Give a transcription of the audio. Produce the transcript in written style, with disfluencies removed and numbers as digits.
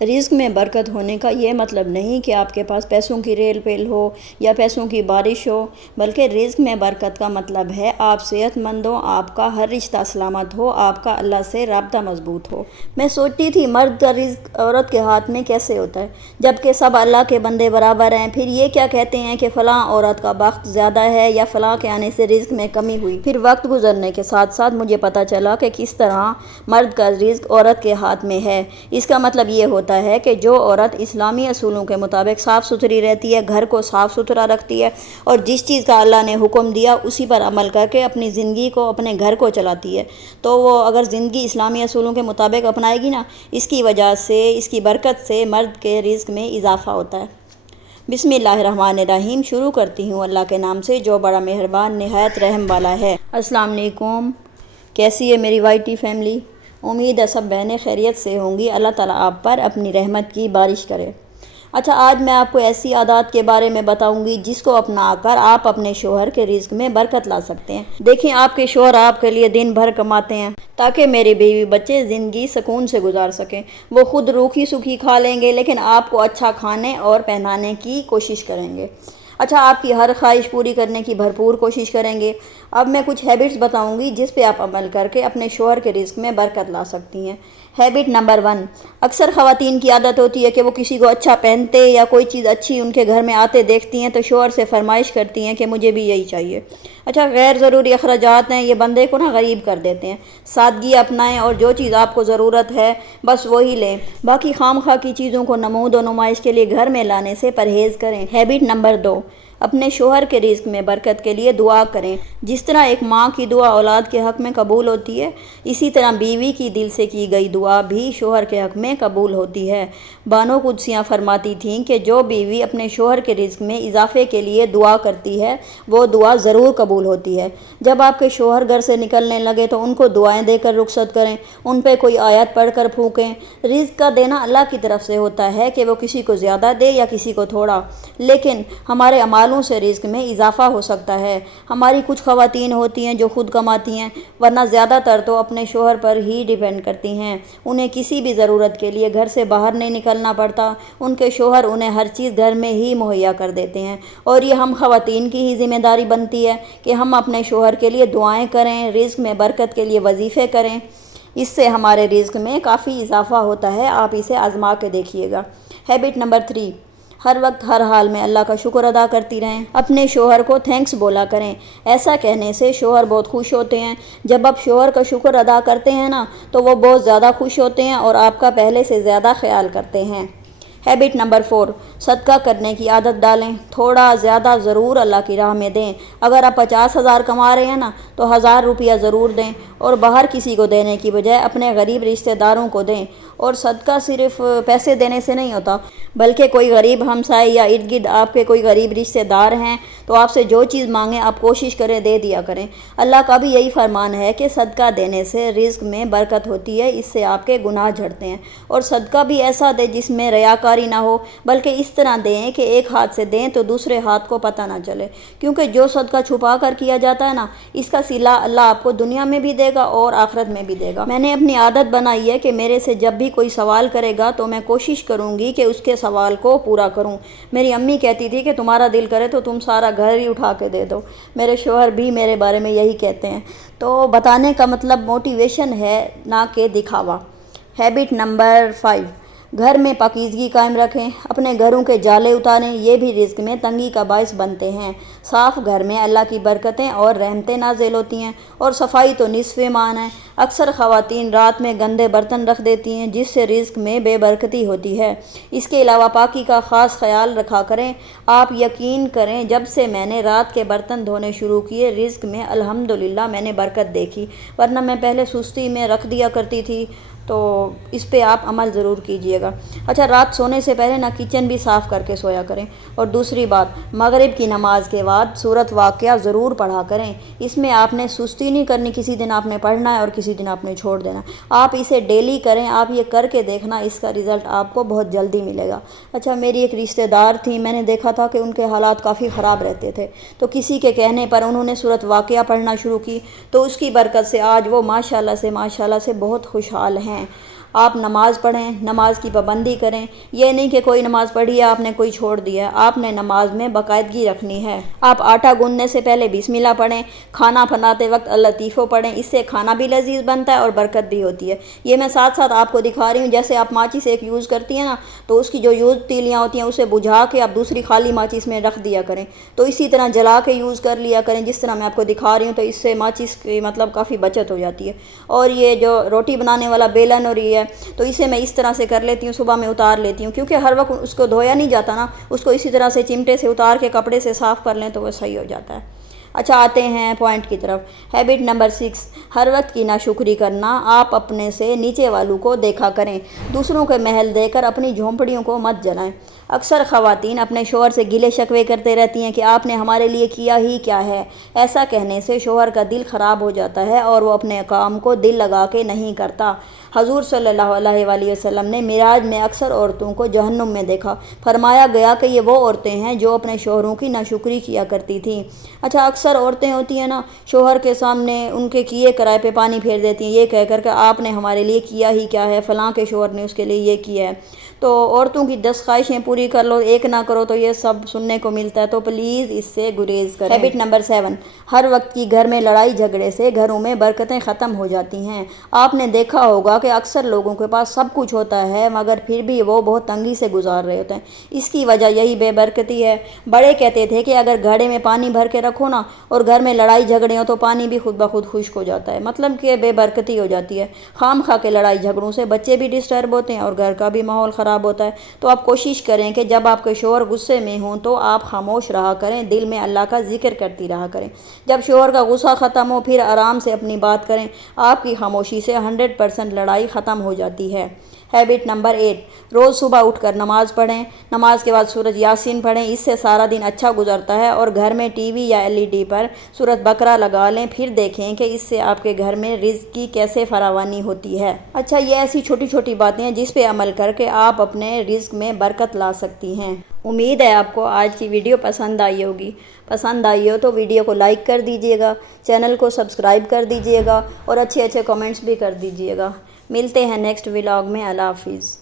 رزق میں برکت ہونے کا یہ مطلب نہیں کہ آپ کے پاس پیسوں کی ریل پیل ہو یا پیسوں کی بارش ہو، بلکہ رزق میں برکت کا مطلب ہے آپ صحت مند ہو، آپ کا ہر رشتہ سلامت ہو، آپ کا اللہ سے رابطہ مضبوط ہو۔ میں سوچتی تھی مرد کا رزق عورت کے ہاتھ میں کیسے ہوتا ہے، جبکہ سب اللہ کے بندے برابر ہیں۔ پھر یہ کیا کہتے ہیں کہ فلاں عورت کا بخت زیادہ ہے یا فلاں کے آنے سے رزق میں کمی ہوئی۔ پھر وقت گزرنے کے ساتھ ساتھ مجھے پتہ چلا کہ کس طرح مرد کا رزق عورت کے ہاتھ میں ہے۔ اس کا مطلب یہ ہوتا ہے کہ جو عورت اسلامی اصولوں کے مطابق صاف ستھری رہتی ہے، گھر کو صاف ستھرا رکھتی ہے اور جس چیز کا اللہ نے حکم دیا اسی پر عمل کر کے اپنی زندگی کو، اپنے گھر کو چلاتی ہے، تو وہ اگر زندگی اسلامی اصولوں کے مطابق اپنائے گی نا، اس کی وجہ سے، اس کی برکت سے مرد کے رزق میں اضافہ ہوتا ہے۔ بسم اللہ الرحمن الرحیم۔ شروع کرتی ہوں اللہ کے نام سے جو بڑا مہربان نہایت رحم والا ہے۔ السلام علیکم، کیسی ہے میری وائی ٹی فیملی؟ امید ہے سب بہنیں خیریت سے ہوں گی۔ اللہ تعالیٰ آپ پر اپنی رحمت کی بارش کرے۔ اچھا، آج میں آپ کو ایسی عادات کے بارے میں بتاؤں گی جس کو اپنا کر آپ اپنے شوہر کے رزق میں برکت لا سکتے ہیں۔ دیکھیں، آپ کے شوہر آپ کے لیے دن بھر کماتے ہیں تاکہ میری بیوی بچے زندگی سکون سے گزار سکیں۔ وہ خود روکھی سوکھی کھا لیں گے لیکن آپ کو اچھا کھانے اور پہنانے کی کوشش کریں گے۔ اچھا، آپ کی ہر خواہش پوری کرنے کی بھرپور کوشش کریں گے۔ اب میں کچھ ہیبٹس بتاؤں گی جس پہ آپ عمل کر کے اپنے شوہر کے رزق میں برکت لا سکتی ہیں۔ ہیبٹ نمبر 1، اکثر خواتین کی عادت ہوتی ہے کہ وہ کسی کو اچھا پہنتے یا کوئی چیز اچھی ان کے گھر میں آتے دیکھتی ہیں تو شوہر سے فرمائش کرتی ہیں کہ مجھے بھی یہی چاہیے۔ اچھا، غیر ضروری اخراجات ہیں، یہ بندے کو غریب کر دیتے ہیں۔ سادگی اپنائیں اور جو چیز آپ کو ضرورت ہے بس وہی لیں، باقی خام خواہ کی چیزوں کو نمود و نمائش کے لیے گھر میں لانے سے پرہیز کریں۔ ہیبٹ نمبر 2، اپنے شوہر کے رزق میں برکت کے لیے دعا کریں۔ جس طرح ایک ماں کی دعا اولاد کے حق میں قبول ہوتی ہے، اسی طرح بیوی کی دل سے کی گئی دعا بھی شوہر کے حق میں قبول ہوتی ہے۔ بانو قدسیہ فرماتی تھیں کہ جو بیوی اپنے شوہر کے رزق میں اضافے کے لیے دعا کرتی ہے وہ دعا ضرور قبول ہوتی ہے۔ جب آپ کے شوہر گھر سے نکلنے لگے تو ان کو دعائیں دے کر رخصت کریں، ان پہ کوئی آیت پڑھ کر پھونکیں۔ رزق کا دینا اللہ کی طرف سے ہوتا ہے کہ وہ کسی کو زیادہ دے یا کسی کو تھوڑا، لیکن ہمارے اعمالوں سے رزق میں اضافہ ہو سکتا ہے۔ ہماری کچھ خواتین ہوتی ہیں جو خود کماتی ہیں، ورنہ زیادہ تر تو اپنے شوہر پر ہی ڈیپینڈ کرتی ہیں۔ انہیں کسی بھی ضرورت کے لیے گھر سے باہر نہیں نکلنا پڑتا، ان کے شوہر انہیں ہر چیز گھر میں ہی مہیا کر دیتے ہیں، اور یہ ہم خواتین کی ہی ذمہ داری بنتی ہے کہ ہم اپنے شوہر کے لیے دعائیں کریں، رزق میں برکت کے لیے وظیفے کریں۔ اس سے ہمارے رزق میں کافی اضافہ ہوتا ہے، آپ اسے آزما کے دیکھیے گا۔ ہیبٹ نمبر 3، ہر وقت ہر حال میں اللہ کا شکر ادا کرتی رہیں۔ اپنے شوہر کو تھینکس بولا کریں، ایسا کہنے سے شوہر بہت خوش ہوتے ہیں۔ جب آپ شوہر کا شکر ادا کرتے ہیں نا تو وہ بہت زیادہ خوش ہوتے ہیں اور آپ کا پہلے سے زیادہ خیال کرتے ہیں۔ ہیبٹ نمبر 4، صدقہ کرنے کی عادت ڈالیں۔ تھوڑا زیادہ ضرور اللہ کی راہ میں دیں۔ اگر آپ 50,000 کما رہے ہیں نا تو 1,000 روپیہ ضرور دیں، اور باہر کسی کو دینے کی بجائے اپنے غریب رشتہ داروں کو دیں۔ اور صدقہ صرف پیسے دینے سے نہیں ہوتا، بلکہ کوئی غریب ہمسائے یا ارد گرد آپ کے کوئی غریب رشتہ دار ہیں تو آپ سے جو چیز مانگیں آپ کوشش کریں دے دیا کریں۔ اللہ کا بھی یہی فرمان ہے کہ صدقہ دینے سے رزق میں برکت ہوتی ہے، اس سے آپ کے گناہ جھڑتے ہیں۔ اور صدقہ بھی ایسا دیں جس میں ریاکاری نہ ہو، بلکہ اس طرح دیں کہ ایک ہاتھ سے دیں تو دوسرے ہاتھ کو پتہ نہ چلے، کیونکہ جو صدقہ چھپا کر کیا جاتا ہے نا، اس کا صلہ اللہ آپ کو دنیا میں بھی دے گا اور آخرت میں بھی دے گا۔ میں نے اپنی عادت بنائی ہے کہ میرے سے جب بھی کوئی سوال کرے گا تو میں کوشش کروں گی کہ اس کے سوال کو پورا کروں۔ میری امی کہتی تھی کہ تمہارا دل کرے تو تم سارا گھر ہی اٹھا کے دے دو۔ میرے شوہر بھی میرے بارے میں یہی کہتے ہیں۔ تو بتانے کا مطلب موٹیویشن ہے، نہ کہ دکھاوا۔ ہیبٹ نمبر 5، گھر میں پاکیزگی قائم رکھیں، اپنے گھروں کے جالے اتاریں، یہ بھی رزق میں تنگی کا باعث بنتے ہیں۔ صاف گھر میں اللہ کی برکتیں اور رحمتیں نازل ہوتی ہیں، اور صفائی تو نصف ایمان ہے۔ اکثر خواتین رات میں گندے برتن رکھ دیتی ہیں جس سے رزق میں بے برکتی ہوتی ہے۔ اس کے علاوہ پاکی کا خاص خیال رکھا کریں۔ آپ یقین کریں جب سے میں نے رات کے برتن دھونے شروع کیے رزق میں الحمدللہ میں نے برکت دیکھی، ورنہ میں پہلے سستی میں رکھ دیا کرتی تھی۔ تو اس پہ آپ عمل ضرور کیجئے گا۔ اچھا، رات سونے سے پہلے نا کچن بھی صاف کر کے سویا کریں۔ اور دوسری بات، مغرب کی نماز کے بعد سورۃ واقعہ ضرور پڑھا کریں۔ اس میں آپ نے سستی نہیں کرنی، کسی دن آپ نے پڑھنا ہے اور کسی دن آپ نے چھوڑ دینا۔ آپ اسے ڈیلی کریں، آپ یہ کر کے دیکھنا، اس کا رزلٹ آپ کو بہت جلدی ملے گا۔ اچھا، میری ایک رشتہ دار تھی، میں نے دیکھا تھا کہ ان کے حالات کافی خراب رہتے تھے، تو کسی کے کہنے پر انہوں نے سورۃ واقعہ پڑھنا شروع کی، تو اس کی برکت سے آج وہ ماشاءاللہ سے بہت خوشحال ہیں۔ آپ نماز پڑھیں، نماز کی پابندی کریں۔ یہ نہیں کہ کوئی نماز پڑھی ہے آپ نے کوئی چھوڑ دیا ہے، آپ نے نماز میں باقاعدگی رکھنی ہے۔ آپ آٹا گوندنے سے پہلے بسم اللہ پڑھیں، کھانا بناتے وقت اللطیفہ پڑھیں، اس سے کھانا بھی لذیذ بنتا ہے اور برکت بھی ہوتی ہے۔ یہ میں ساتھ ساتھ آپ کو دکھا رہی ہوں، جیسے آپ ماچس ایک یوز کرتی ہیں نا، تو اس کی جو یوز تیلیاں ہوتی ہیں اسے بجھا کے آپ دوسری خالی ماچس میں رکھ دیا کریں، تو اسی طرح جلا کے یوز کر لیا کریں جس طرح میں آپ کو دکھا رہی ہوں، تو اس سے ماچس کی مطلب کافی بچت ہو جاتی ہے۔ اور یہ جو روٹی بنانے والا بیلن اور یہ ہے، تو اسے میں اس طرح سے کر لیتی ہوں، صبح میں اتار لیتی ہوں، کیونکہ ہر وقت اس کو دھویا نہیں جاتا نا، اس کو اسی طرح سے چمٹے سے اتار کے کپڑے سے صاف کر لیں تو وہ صحیح ہو جاتا ہے۔ اچھا، آتے ہیں پوائنٹ کی طرف۔ ہیبٹ نمبر 6، ہر وقت کی ناشکری کرنا۔ آپ اپنے سے نیچے والوں کو دیکھا کریں، دوسروں کے محل دے کر اپنی جھونپڑیوں کو مت جلائیں۔ اکثر خواتین اپنے شوہر سے گلے شکوے کرتے رہتی ہیں کہ آپ نے ہمارے لیے کیا ہی کیا ہے۔ ایسا کہنے سے شوہر کا دل خراب ہو جاتا ہے اور وہ اپنے کام کو دل لگا کے نہیں کرتا۔ حضور صلی اللہ علیہ وآلہ وسلم نے معراج میں اکثر عورتوں کو جہنم میں دیکھا، فرمایا گیا کہ یہ وہ عورتیں ہیں جو اپنے شوہروں کی ناشکری کیا کرتی تھیں۔ اچھا، اکثر عورتیں ہوتی ہیں نا، شوہر کے سامنے ان کے کیے کرائے پہ پانی پھیر دیتی ہیں، یہ کہہ کر کہ آپ نے ہمارے لیے کیا ہی کیا ہے، فلاں کے شوہر نے اس کے لیے یہ کیا ہے۔ تو عورتوں کی 10 خواہشیں پوری کر لو، ایک نہ کرو تو یہ سب سننے کو ملتا ہے، تو پلیز اس سے گریز کریں۔ ہیبٹ نمبر 7، ہر وقت کی گھر میں لڑائی جھگڑے سے گھروں میں برکتیں ختم ہو جاتی ہیں۔ آپ نے دیکھا ہوگا کہ اکثر لوگوں کے پاس سب کچھ ہوتا ہے مگر پھر بھی وہ بہت تنگی سے گزار رہے ہوتے ہیں۔ اس کی وجہ یہی بے برکتی ہے۔ بڑے کہتے تھے کہ اگر گھڑے میں پانی بھر کے رکھو نا اور گھر میں لڑائی جھگڑے ہو تو پانی بھی خود بخود خشک ہو جاتا ہے، مطلب کہ بے برکتی ہو جاتی ہے۔ خام خواہ کے لڑائی جھگڑوں سے بچے بھی ڈسٹرب ہوتے ہیں اور گھر کا بھی ماحول خراب ہوتا ہے۔ تو آپ کوشش کریں کہ جب آپ کے شوہر غصے میں ہوں تو آپ خاموش رہا کریں، دل میں اللہ کا ذکر کرتی رہا کریں۔ جب شوہر کا غصہ ختم ہو پھر آرام سے اپنی بات کریں، آپ کی خاموشی سے 100% لڑائی ختم ہو جاتی ہے۔ ہیبٹ نمبر 8، روز صبح اٹھ کر نماز پڑھیں، نماز کے بعد سورۃ یاسین پڑھیں، اس سے سارا دن اچھا گزرتا ہے۔ اور گھر میں ٹی وی یا LED پر سورۃ بقرہ لگا لیں، پھر دیکھیں کہ اس سے آپ کے گھر میں رزق کی کیسے فراوانی ہوتی ہے۔ اچھا، یہ ایسی چھوٹی چھوٹی باتیں ہیں جس پہ عمل کر کے آپ اپنے رزق میں برکت لا سکتی ہیں۔ امید ہے آپ کو آج کی ویڈیو پسند آئی ہوگی۔ پسند آئی ہو تو ویڈیو کو لائک کر دیجئے گا، چینل کو سبسکرائب کر دیجئے گا اور اچھے اچھے کمنٹس بھی کر دیجئے گا۔ ملتے ہیں نیکسٹ ولاگ میں۔ اللہ حافظ۔